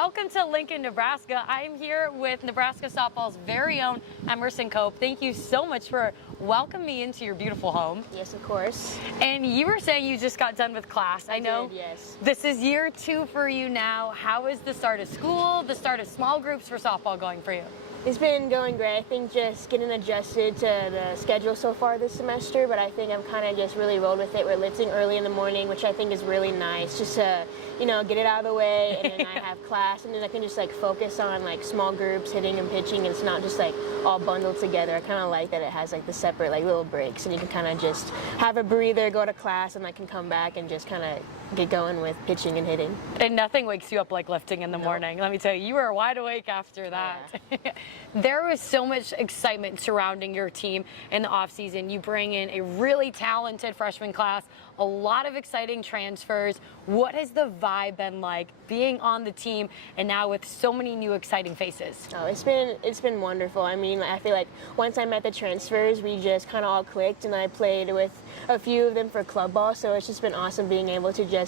welcome to Lincoln, Nebraska. I'm here with Nebraska softball's very own Emmerson Cope. Thank you so much for welcoming me into your beautiful home. Yes, of course. And you were saying you just got done with class. I know. Did, yes. This is year 2 for you now. How is the start of school, the start of small groups for softball going for you? It's been going great. I think just getting adjusted to the schedule so far this semester, but I think I'm kind of just really rolled with it. We're lifting early in the morning, which I think is really nice, just to, get it out of the way, and then I have class, and then I can just focus on small groups, hitting and pitching, and it's not just all bundled together. I kind of like that it has the separate little breaks, and you can kind of just have a breather, go to class, and I can come back and just kind of get going with pitching and hitting. And nothing wakes you up like lifting in the morning. Let me tell you, you were wide awake after that. Yeah. There was so much excitement surrounding your team in the offseason. You bring in a really talented freshman class, a lot of exciting transfers. What has the vibe been like being on the team and now with so many new exciting faces? Oh, it's been wonderful. I mean, I feel like once I met the transfers, we just kind of all clicked, and I played with a few of them for club ball, so it's just been awesome being able to just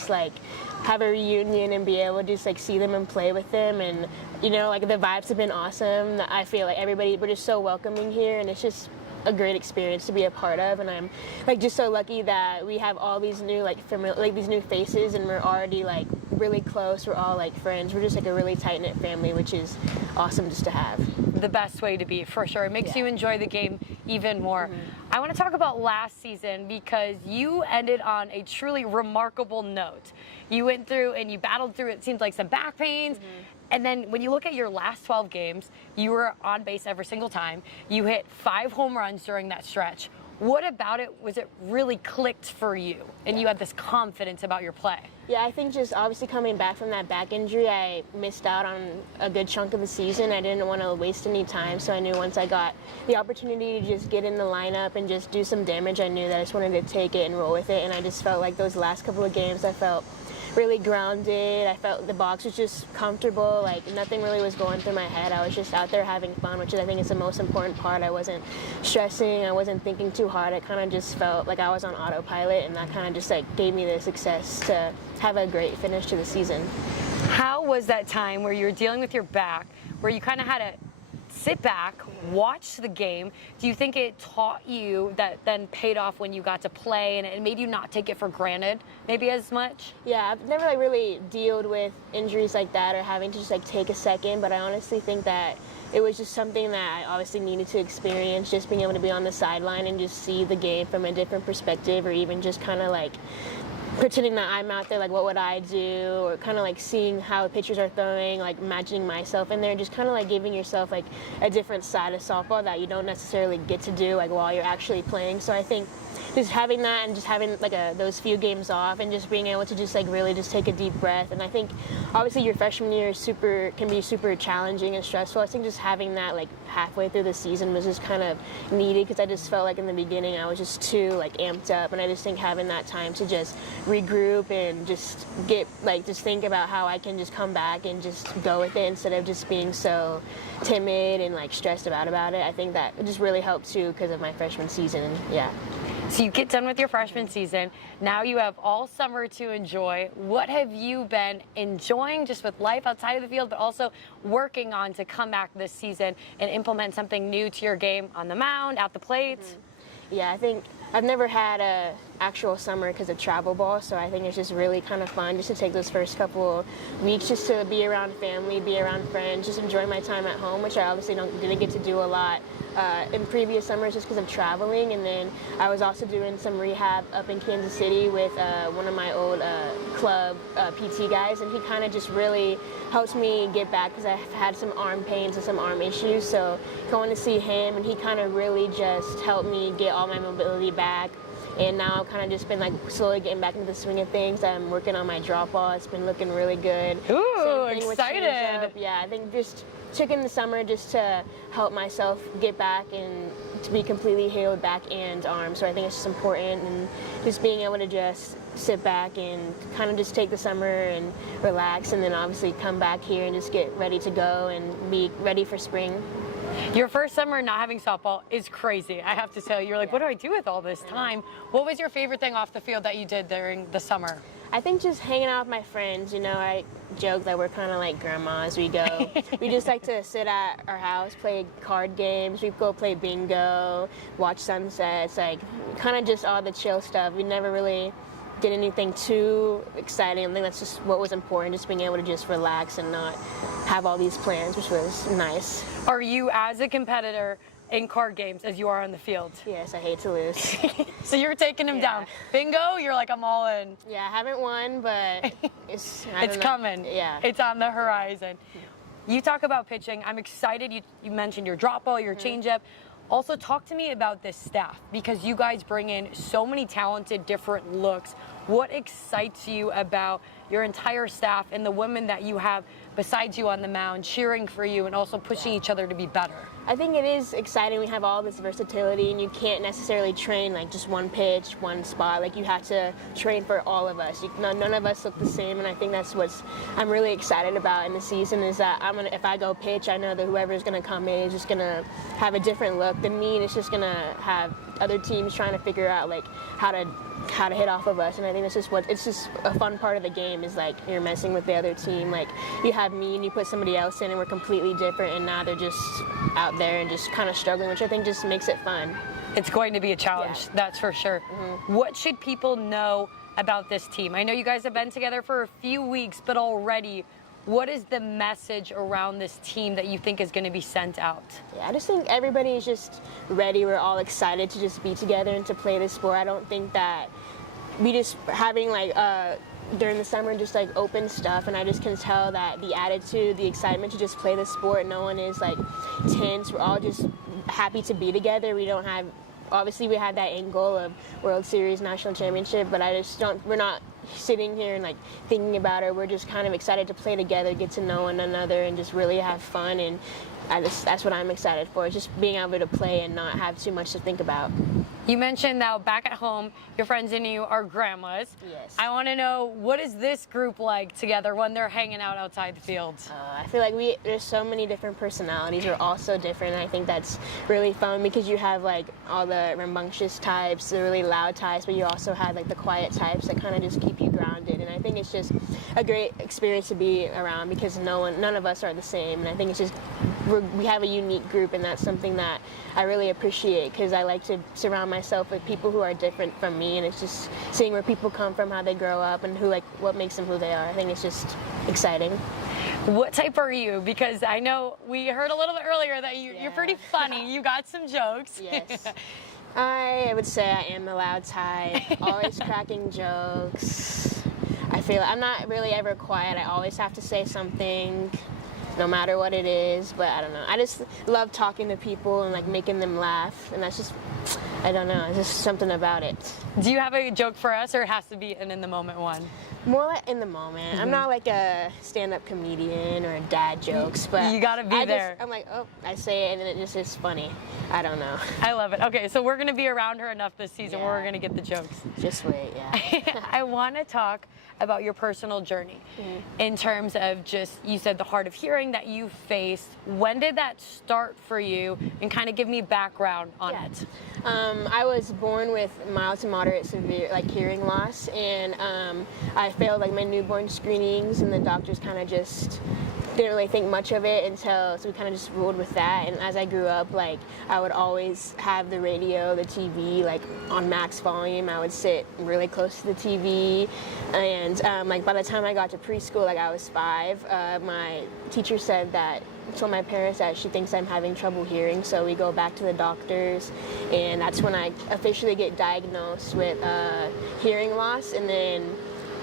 have a reunion and be able to just see them and play with them. And the vibes have been awesome. I feel like we're just so welcoming here, and it's just a great experience to be a part of. And I'm just so lucky that we have all these new these new faces, and we're already really close. We're all friends. We're just a really tight-knit family, which is awesome just to have. The best way to be, for sure. It makes you enjoy the game even more. I want to talk about last season because you ended on a truly remarkable note. You went through and you battled through, it seems like, some back pains. And then when you look at your last 12 games, you were on base every single time. You hit 5 home runs during that stretch. What about it was it really clicked for you and you had this confidence about your play? Yeah, I think just obviously coming back from that back injury, I missed out on a good chunk of the season. I didn't want to waste any time, so I knew once I got the opportunity to just get in the lineup and just do some damage, I knew that I just wanted to take it and roll with it. And I just felt like those last couple of games, I felt really grounded. I felt the box was just comfortable. Nothing really was going through my head. I was just out there having fun, which I think is the most important part. I wasn't stressing. I wasn't thinking too hard. It kind of just felt like I was on autopilot, and that kind of just gave me the success to have a great finish to the season. How was that time where you were dealing with your back, where you kind of had to sit back, watch the game? Do you think it taught you that then paid off when you got to play, and it made you not take it for granted maybe as much? Yeah, I've never really dealt with injuries like that or having to just take a second, but I honestly think that it was just something that I obviously needed to experience, just being able to be on the sideline and just see the game from a different perspective, or even just kind of pretending that I'm out there, what would I do, or kind of seeing how pitchers are throwing, imagining myself in there, just kind of giving yourself a different side of softball that you don't necessarily get to do while you're actually playing. So I think just having that and just having those few games off and just being able to just really just take a deep breath. And I think obviously your freshman year can be super challenging and stressful. I think just having that halfway through the season was just kind of needed, because I just felt in the beginning I was just too amped up, and I just think having that time to just regroup and just get just think about how I can just come back and just go with it instead of just being so timid and stressed about it. I think that it just really helped too because of my freshman season. Yeah. So you get done with your freshman season. Now you have all summer to enjoy. What have you been enjoying just with life outside of the field, but also working on to come back this season and implement something new to your game on the mound, at the plate? Yeah, I think I've never had a actual summer because of travel ball, so I think it's just really kind of fun just to take those first couple weeks just to be around family, be around friends, just enjoy my time at home, which I obviously didn't get to do a lot in previous summers just because of traveling. And then I was also doing some rehab up in Kansas City with one of my old club PT guys, and he kind of just really helped me get back because I had some arm pains and some arm issues. So going to see him, and he kind of really just helped me get all my mobility back. And now I've kind of just been slowly getting back into the swing of things. I'm working on my drop ball. It's been looking really good. Ooh, excited. Yeah, I think just took in the summer just to help myself get back and to be completely healed back and arm. So I think it's just important, and just being able to just sit back and kind of just take the summer and relax, and then obviously come back here and just get ready to go and be ready for spring. Your first summer not having softball is crazy. I have to tell you, you're what do I do with all this time? What was your favorite thing off the field that you did during the summer? I think just hanging out with my friends. You know, I joke that we're kind of like grandmas. We just like to sit at our house, play card games. We go play bingo, watch sunsets, like kind of just all the chill stuff. We never really did anything too exciting. I think that's just what was important, just being able to just relax and not have all these plans, which was nice. Are you as a competitor in card games as you are on the field? Yes, I hate to lose. So you're taking him down. Bingo, you're like, I'm all in. Yeah, I haven't won, but it's coming. Yeah. It's on the horizon. You talk about pitching. I'm excited. You mentioned your drop ball, your changeup. Also, talk to me about this staff, because you guys bring in so many talented, different looks. What excites you about your entire staff and the women that you have besides you on the mound, cheering for you and also pushing each other to be better? I think it is exciting. We have all this versatility, and you can't necessarily train like just one pitch, one spot. Like, you have to train for all of us. None of us look the same, and I think that's what I'm really excited about in the season, is that if I go pitch, I know that whoever's going to come in is just going to have a different look than me, and it's just going to have other teams trying to figure out like how to hit off of us. And I think it's just a fun part of the game, is like you're messing with the other team. Like, you have me and you put somebody else in and we're completely different, and now they're just out there and just kind of struggling, which I think just makes it fun. It's going to be a challenge, that's for sure. What should people know about this team? I know you guys have been together for a few weeks, but already, what is the message around this team that you think is going to be sent out? Yeah, I just think everybody is just ready. We're all excited to just be together and to play this sport. I don't think that we just having like during the summer just like open stuff, and I just can tell that the attitude, the excitement to just play the sport, no one is like tense. We're all just happy to be together. We don't have, obviously we had that end goal of World Series, National Championship, but we're not sitting here and like thinking about it. We're just kind of excited to play together, get to know one another, and just really have fun. And that's what I'm excited for, just being able to play and not have too much to think about. You mentioned now back at home, your friends and you are grandmas. Yes. I want to know, what is this group like together when they're hanging out outside the fields? I feel like there's so many different personalities. We're all so different, and I think that's really fun, because you have like all the rambunctious types, the really loud types, but you also have like the quiet types that kind of just keep you grounded. And I think it's just a great experience to be around, because none of us are the same. And I think it's just we have a unique group, and that's something that I really appreciate, because I like to surround myself with people who are different from me, and it's just seeing where people come from, how they grow up, and what makes them who they are. I think it's just exciting. What type are you? Because I know we heard a little bit earlier that you're pretty funny. You got some jokes. Yes. I would say I am the loud type, always cracking jokes. I feel I'm not really ever quiet. I always have to say something, no matter what it is. But I don't know. I just love talking to people and like making them laugh, and that's just, I don't know, it's just something about it. Do you have a joke for us, or it has to be an in the moment one? More like in the moment. I'm not like a stand-up comedian or dad jokes, but you gotta be there. I'm like, oh, I say it and it just is funny. I don't know. I love it. Okay, so we're gonna be around her enough this season where we're gonna get the jokes. Just wait, yeah. I want to talk about your personal journey in terms of just, you said the hard of hearing that you faced. When did that start for you? And kind of give me background on it. I was born with mild to moderate severe hearing loss, and I failed like my newborn screenings, and the doctors kind of just didn't really think much of it so we kind of just ruled with that. And as I grew up, like, I would always have the radio, the TV, like, on max volume. I would sit really close to the TV, and like, by the time I got to preschool, like, I was 5, my teacher told my parents that she thinks I'm having trouble hearing, so we go back to the doctors, and that's when I officially get diagnosed with hearing loss. And then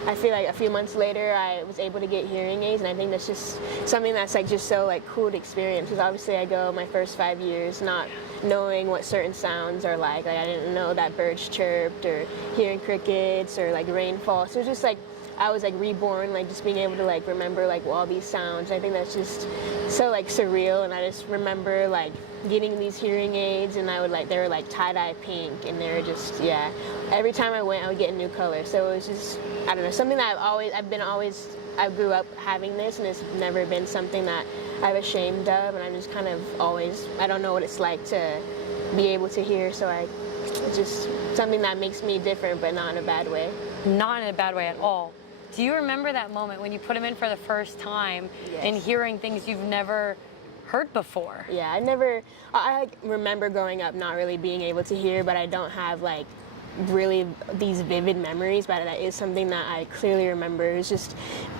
I feel like a few months later I was able to get hearing aids, and I think that's just something that's like just so like cool to experience, because obviously I go my first 5 years not knowing what certain sounds are like I didn't know that birds chirped, or hearing crickets, or like rainfall. So it's just like I was like reborn, like just being able to like remember like all these sounds. I think that's just so like surreal. And I just remember like getting these hearing aids, and they were like tie-dye pink, and they were just, every time I went I would get a new color. So it was just, I don't know, something that I grew up having this, and it's never been something that I'm ashamed of, and I'm just kind of always, I don't know what it's like to be able to hear, so it's just something that makes me different, but not in a bad way. Not in a bad way at all. Do you remember that moment when you put him in for the first time and hearing things you've never heard before? Yeah, I remember growing up not really being able to hear, but I don't have like really these vivid memories, but that is something that I clearly remember. It's just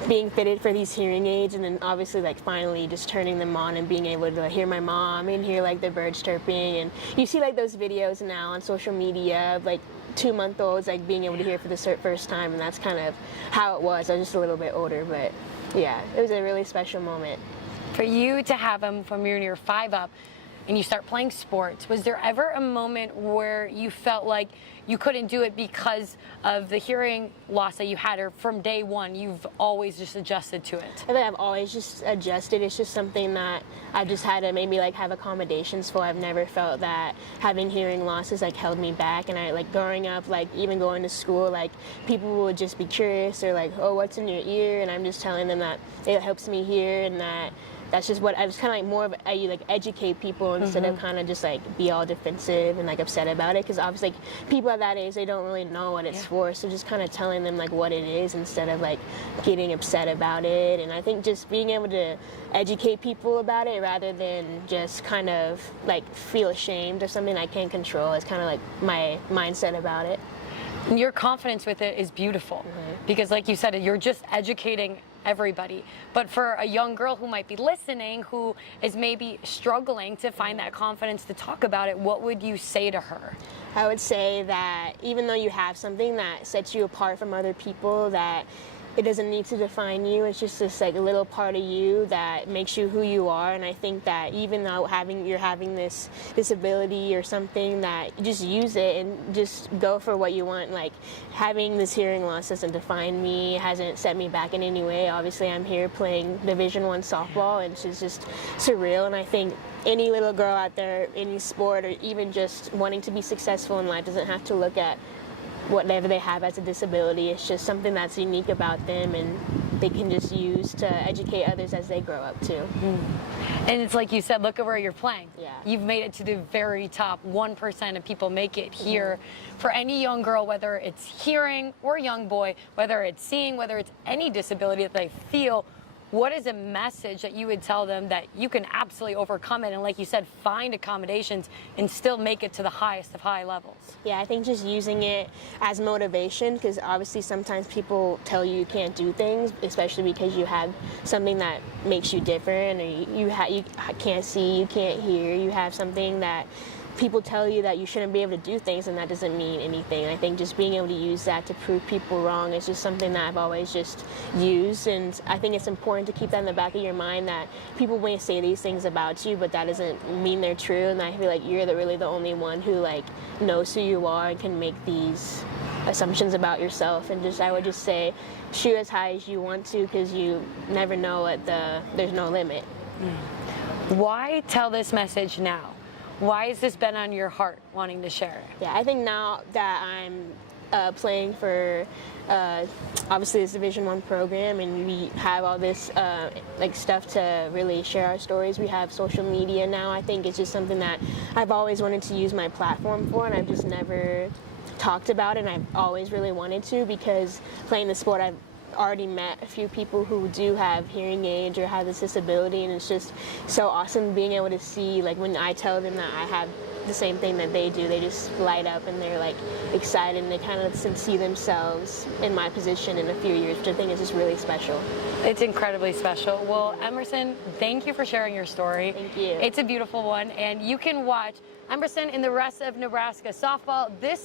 being fitted for these hearing aids, and then obviously like finally just turning them on and being able to hear my mom and hear like the birds chirping. And you see like those videos now on social media of like 2-month-olds like being able to hear for the first time, and that's kind of how it was. I was just a little bit older, but yeah, it was a really special moment. For you to have him from when you're 5 up and you start playing sports, was there ever a moment where you felt like you couldn't do it because of the hearing loss that you had, or from day one you've always just adjusted to it? I think I've always just adjusted. It's just something that I've just had to maybe like have accommodations for. I've never felt that having hearing losses like held me back. And I like growing up, like even going to school, like people would just be curious or like, oh, what's in your ear? And I'm just telling them that it helps me hear, and that's just what I was kind of like more of like educate people instead of kind of just like be all defensive and like upset about it, because obviously like, people at that age, they don't really know what it's for, so just kind of telling them like what it is instead of like getting upset about it. And I think just being able to educate people about it rather than just kind of like feel ashamed of something I can't control is kind of like my mindset about it. Your confidence with it is beautiful because, like you said, you're just educating everybody. But for a young girl who might be listening, who is maybe struggling to find that confidence to talk about it, what would you say to her? I would say that even though you have something that sets you apart from other people, that it doesn't need to define you. It's just this like little part of you that makes you who you are. And I think that even though you're having this disability or something, that you just use it and just go for what you want. Like having this hearing loss doesn't define me, hasn't set me back in any way. Obviously I'm here playing Division I softball, and it's just surreal. And I think any little girl out there, any sport, or even just wanting to be successful in life doesn't have to look at whatever they have as a disability. It's just something that's unique about them, and they can just use to educate others as they grow up too. And it's like you said, look at where you're playing. Yeah. You've made it to the very top 1% of people make it here. For any young girl, whether it's hearing or young boy, whether it's seeing, whether it's any disability that they feel, what is a message that you would tell them that you can absolutely overcome it and, like you said, find accommodations and still make it to the highest of high levels? Yeah, I think just using it as motivation, because obviously sometimes people tell you can't do things, especially because you have something that makes you different, or you can't see, you can't hear, you have something that people tell you that you shouldn't be able to do things, and that doesn't mean anything. I think just being able to use that to prove people wrong is just something that I've always just used, and I think it's important to keep that in the back of your mind, that people may say these things about you, but that doesn't mean they're true, and I feel like you're really the only one who like knows who you are and can make these assumptions about yourself. And I would just say shoot as high as you want to, because you never know there's no limit. Why tell this message now? Why has this been on your heart, wanting to share it? Yeah, I think now that I'm playing for obviously this Division I program, and we have all this like stuff to really share our stories. We have social media now. I think it's just something that I've always wanted to use my platform for, and I've just never talked about it, and I've always really wanted to, because playing the sport, I've already met a few people who do have hearing aids or have this disability, and it's just so awesome being able to see, like when I tell them that I have the same thing that they do, they just light up and they're like excited, and they kind of see themselves in my position in a few years, which I think is just really special. It's incredibly special. Well, Emmerson, thank you for sharing your story. Thank you. It's a beautiful one, and you can watch Emmerson and the rest of Nebraska softball this